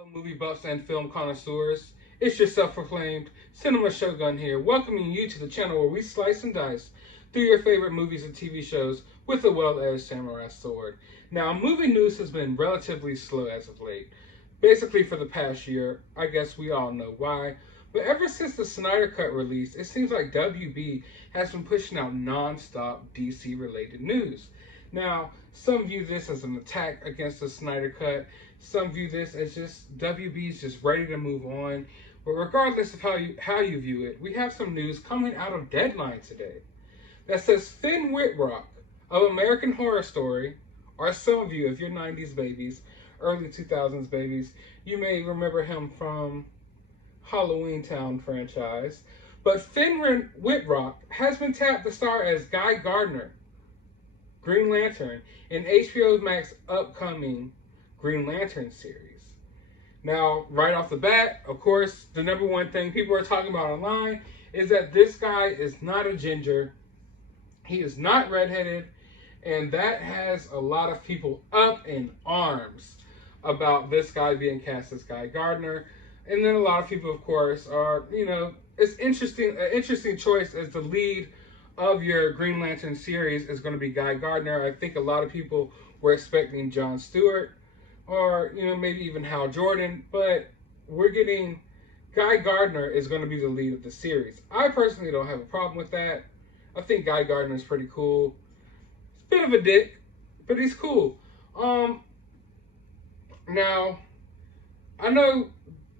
Hello, movie buffs and film connoisseurs. It's your self-proclaimed Cinema Shogun here, welcoming you to the channel where we slice and dice through your favorite movies and TV shows with a well-edged samurai sword. Now, movie news has been relatively slow as of late. Basically for the past year. I guess we all know why. But ever since the Snyder Cut release, it seems like WB has been pushing out non-stop DC-related news. Now, some view this as an attack against the Snyder Cut. Some view this as just WB's just ready to move on. But regardless of how you view it, we have some news coming out of Deadline today that says Finn Wittrock of American Horror Story, or some of you, if you're 90s babies, early 2000s babies, you may remember him from Halloween Town franchise. But Finn Wittrock has been tapped to star as Guy Gardner, Green Lantern, in HBO Max upcoming Green Lantern series. Now, right off the bat, of course, the number one thing people are talking about online is that this guy is not a ginger. He is not redheaded. And that has a lot of people up in arms about this guy being cast as Guy Gardner. And then a lot of people, of course, are, it's interesting, an interesting choice as the lead of your Green Lantern series is going to be Guy Gardner. I think a lot of people were expecting Jon Stewart or, maybe even Hal Jordan, but we're getting Guy Gardner is going to be the lead of the series. I personally don't have a problem with that. I think Guy Gardner is pretty cool. He's a bit of a dick, but he's cool. Now, I know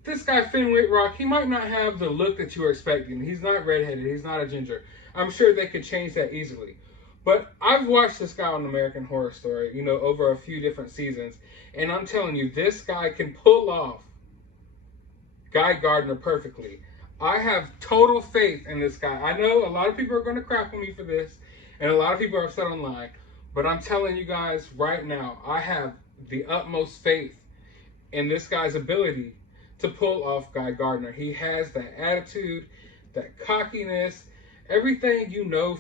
this guy Finn Wittrock, he might not have the look that you were expecting. He's not redheaded. He's not a ginger. I'm sure they could change that easily. But I've watched this guy on American Horror Story, over a few different seasons. And I'm telling you, this guy can pull off Guy Gardner perfectly. I have total faith in this guy. I know a lot of people are going to crap on me for this. And a lot of people are upset online. But I'm telling you guys right now, I have the utmost faith in this guy's ability to pull off Guy Gardner. He has that attitude, that cockiness, everything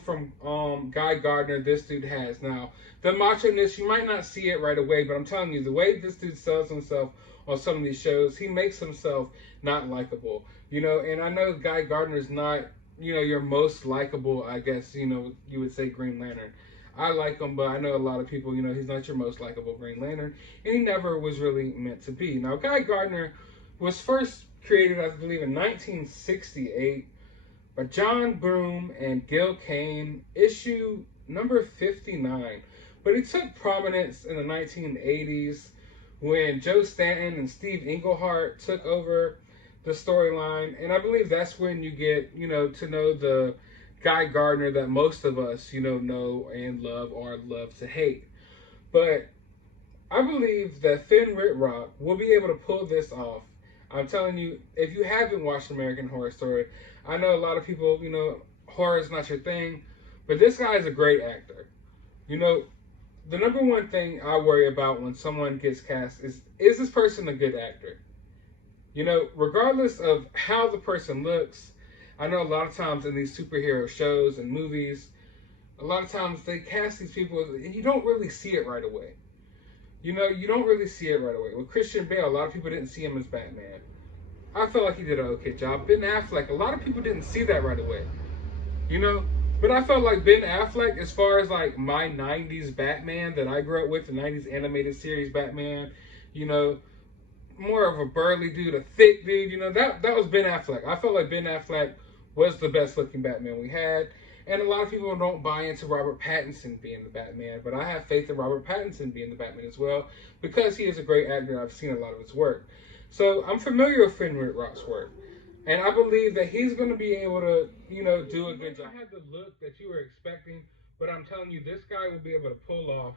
from Guy Gardner, this dude has. Now, the macho-ness, you might not see it right away, but I'm telling you, the way this dude sells himself on some of these shows, he makes himself not likable. And I know Guy Gardner is not, your most likable, I guess, you would say Green Lantern. I like him, but I know a lot of people, he's not your most likable Green Lantern, and he never was really meant to be. Now, Guy Gardner was first created, I believe, in 1968 by John Broome and Gil Kane, issue number 59. But he took prominence in the 1980s when Joe Stanton and Steve Englehart took over the storyline. And I believe that's when you get, to know the Guy Gardner that most of us, know and love or love to hate. But I believe that Finn Wittrock will be able to pull this off. I'm telling you, if you haven't watched American Horror Story, I know a lot of people, horror is not your thing, but this guy is a great actor. The number one thing I worry about when someone gets cast is this person a good actor? Regardless of how the person looks, I know a lot of times in these superhero shows and movies, a lot of times they cast these people and you don't really see it right away. You don't really see it right away. With Christian Bale, a lot of people didn't see him as Batman. I felt like he did an okay job. Ben Affleck, a lot of people didn't see that right away. But I felt like Ben Affleck, as far as like my 90s Batman that I grew up with, the 90s animated series Batman, more of a burly dude, a thick dude, that was Ben Affleck. I felt like Ben Affleck was the best looking Batman we had. And a lot of people don't buy into Robert Pattinson being the Batman, but I have faith in Robert Pattinson being the Batman as well, because he is a great actor and I've seen a lot of his work. So I'm familiar with Finn Wittrock's work, and I believe that he's going to be able to, do a good job. I had the look that you were expecting, but I'm telling you, this guy will be able to pull off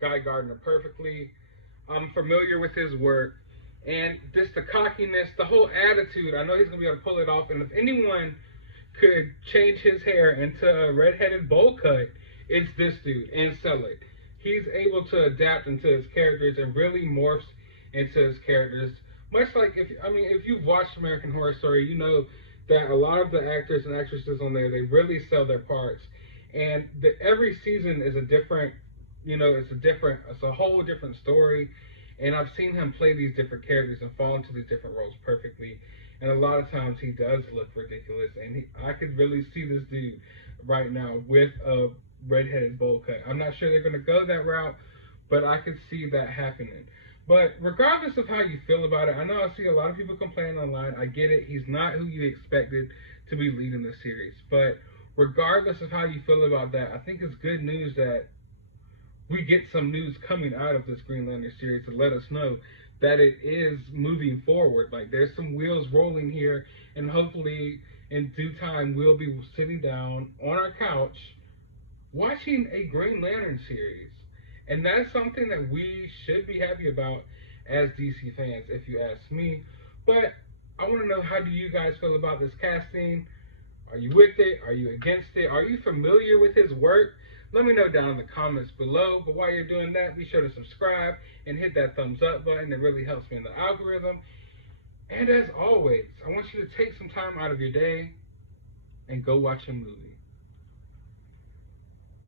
Guy Gardner perfectly. I'm familiar with his work, and just the cockiness, the whole attitude, I know he's going to be able to pull it off, and if anyone could change his hair into a redheaded bowl cut, it's this dude, and sell it. He's able to adapt into his characters and really morphs into his characters. Much like, if you've watched American Horror Story, you know that a lot of the actors and actresses on there, they really sell their parts. And every season is a different, it's a whole different story. And I've seen him play these different characters and fall into these different roles perfectly. And a lot of times he does look ridiculous. And I could really see this dude right now with a redheaded bowl cut. I'm not sure they're going to go that route, but I could see that happening. But regardless of how you feel about it, I know I see a lot of people complaining online. I get it. He's not who you expected to be leading the series. But regardless of how you feel about that, I think it's good news that we get some news coming out of this Green Lantern series to let us know that it is moving forward. Like, there's some wheels rolling here, and hopefully in due time we'll be sitting down on our couch watching a Green Lantern series. And that's something that we should be happy about as DC fans, if you ask me. But I want to know, how do you guys feel about this casting? Are you with it? Are you against it? Are you familiar with his work? Let me know down in the comments below. But while you're doing that, be sure to subscribe and hit that thumbs up button. It really helps me in the algorithm. And as always, I want you to take some time out of your day and go watch a movie.